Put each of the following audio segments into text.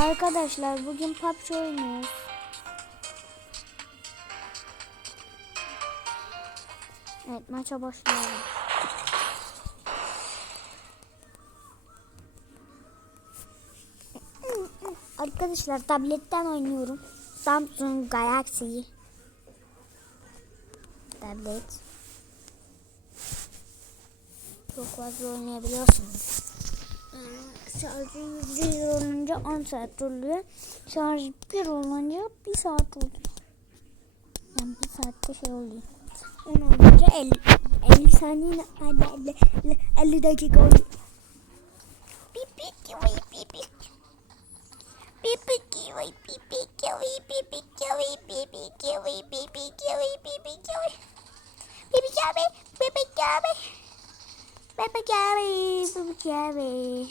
Arkadaşlar bugün PUBG oynuyoruz. Evet maça başlayalım. Arkadaşlar tabletten oynuyorum. Samsung Galaxy. Tablet. Çok fazla oynayabiliyorsunuz. Şarjı yüzde olunca 10 saat oluyor. Şarj 1 olunca 1 saat oluyor. Yani 1 saatte şey oluyor. 10 olunca 50, 50 saniye 50, 50, 50 dakika oluyor. Pipi kiwi pipi. Pipi Pipi kiwi pipi kiwi.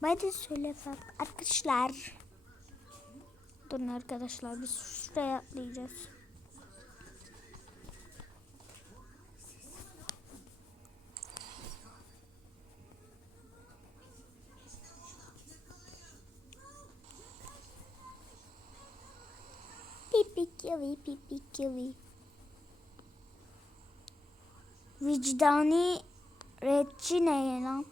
Hadi söyle bak arkadaşlar. Durun arkadaşlar biz şuraya atlayacağız. Pipi kiwi pipi kiwi. Vicdani redçi ne lan?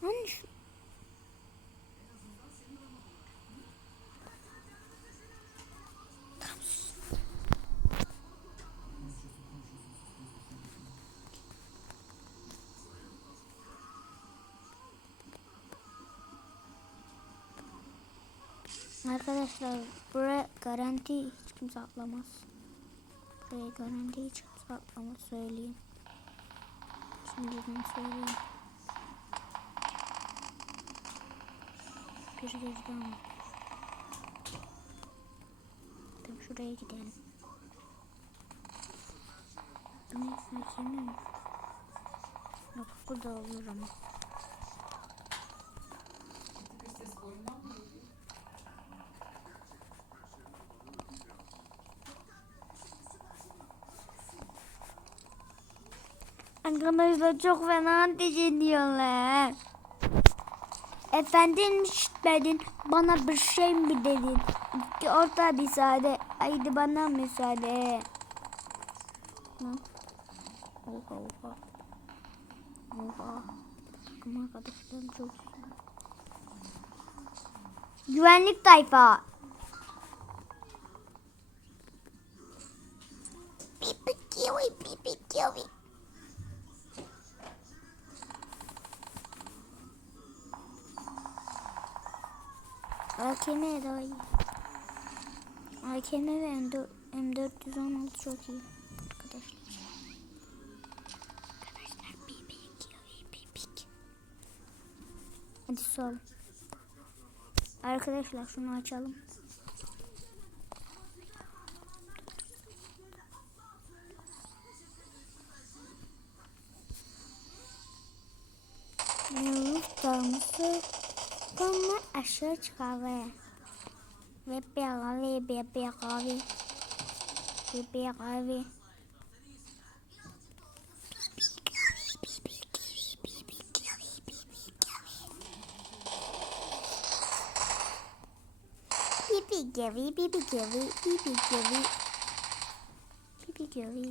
Hani şu... Arkadaşlar buraya garanti hiç kimse atlamaz. Buraya garanti hiç kimse atlamaz söyleyeyim. Şimdiden söyleyeyim. Bir kez daha? Tamam şuraya gidelim. Ama yemin mi? Yok burada olur ama. Arkadaşlar çok fena ateş ediyorlar. Efendim işitmedin bana bir şey mi dedin? Ki orta müsaade. Haydi bana müsaade. Oha oha. Oha. Takım arkadaşlarım çok Güvenlik tayfa. Pipi kiwi pipi kiwi. AKM daha iyi. AKM ve M4, M416 çok iyi arkadaşlar. Arkadaşlar pipik pipik. Hadi sol. Arkadaşlar şunu açalım. Yavuz sarması Kuma aşağı çıkarı. Ve bir kahve, bir bir kahve. Bir bir kahve. Pipi gibi, pipi gibi,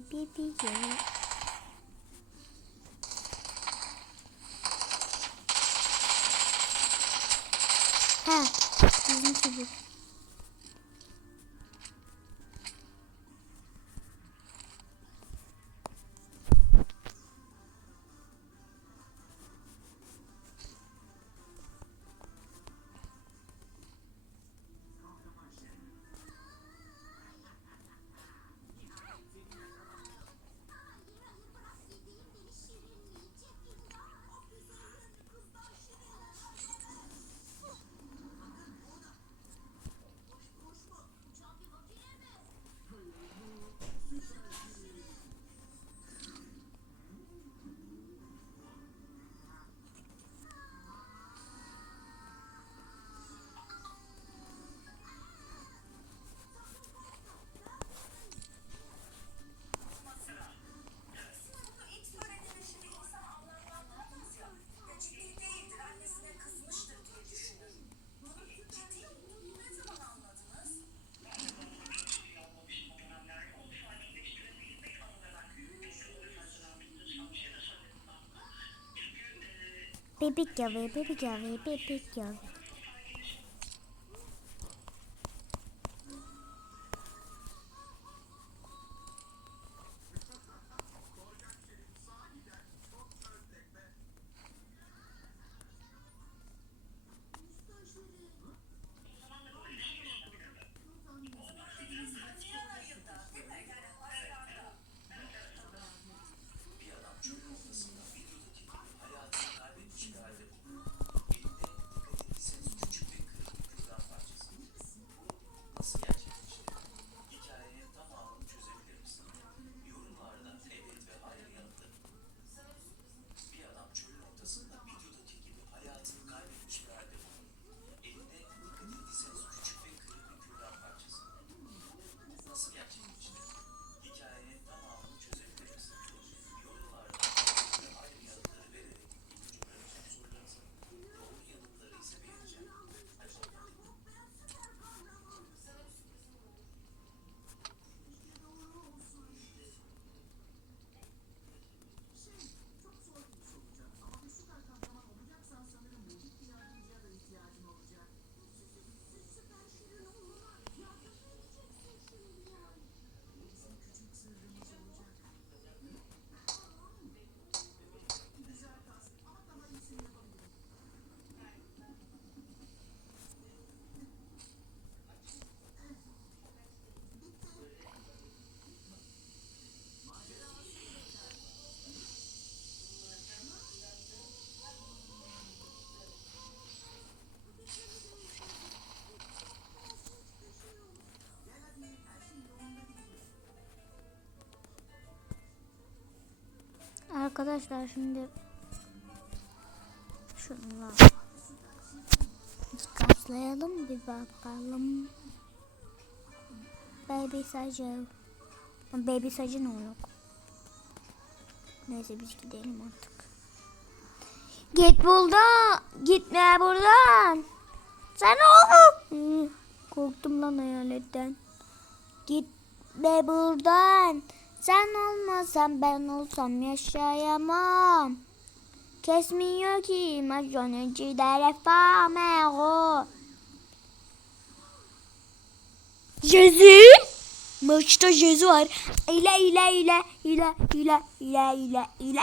pipi 看，你是不是？Baby yavı, baby yavı, baby yavı. Arkadaşlar şimdi şunla kapsayalım bir bakalım. Baby sacı. Baby sacı ne yok? Neyse biz gidelim artık. Git buradan. Gitme buradan. Sen oğlum. Korktum lan hayaletten. Gitme buradan. Sen olmasan ben olsam yaşayamam. Kesmiyor ki majoneci de fame o. Jezu? Maçta Jezu var. İle ile ile ile ile ile ile ile.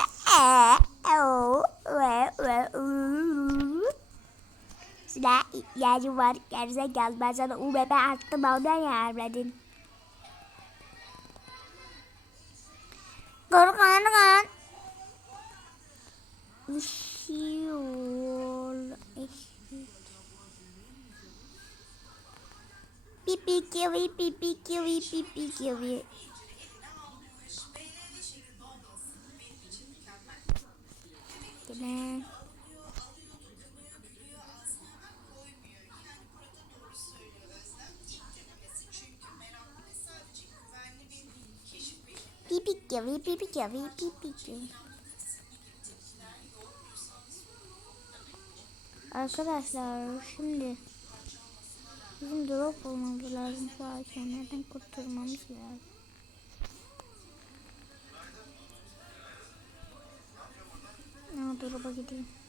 Silah ihtiyacım var. Gerizekalı ben sana UBB attım ondan yardım. Korkan kan. Üşüyor. Pipi kiwi pipi kiwi pipi kiwi. Tamam. Kiwi pipi kiwi pipi. Arkadaşlar şimdi bizim drop olmamız lazım şu hakenlerden kurtulmamız lazım. Aa, drop'a gideyim.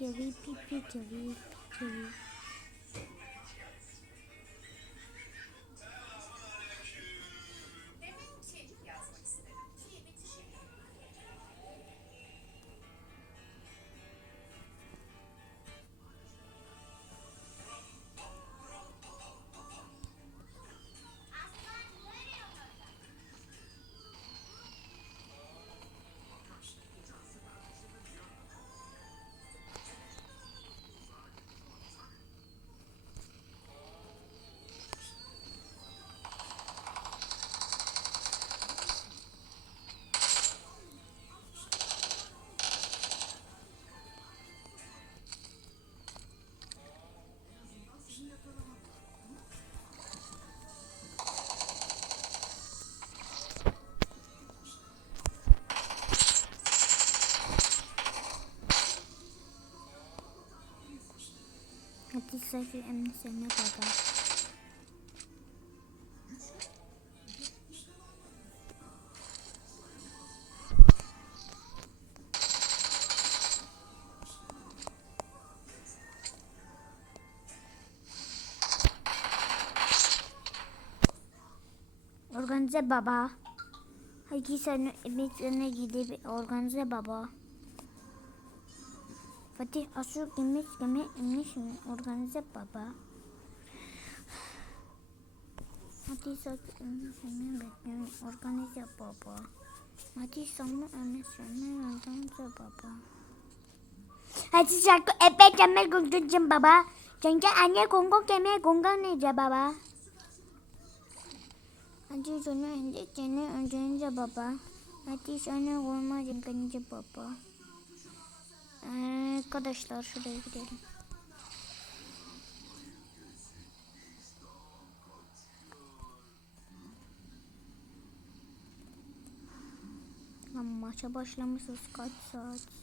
Pipi pipi pipi sadece emni sana baba. Organize baba. Hadi sen emeklere gidip organize baba. Fatih asıl yemek yeme yemiş mi? Organize baba. Hadi sen yemek yeme bekliyorum. Organize baba. Hadi sana yemek yeme organize baba. Hadi sen epey yemek organize baba. Çünkü anne kongo yemek organize baba. Hadi sana yemek yeme organize baba. Hadi sana olmaz organize baba. Ee, Arkadaşlar şuraya gidelim. Lan maça başlamışız kaç saat?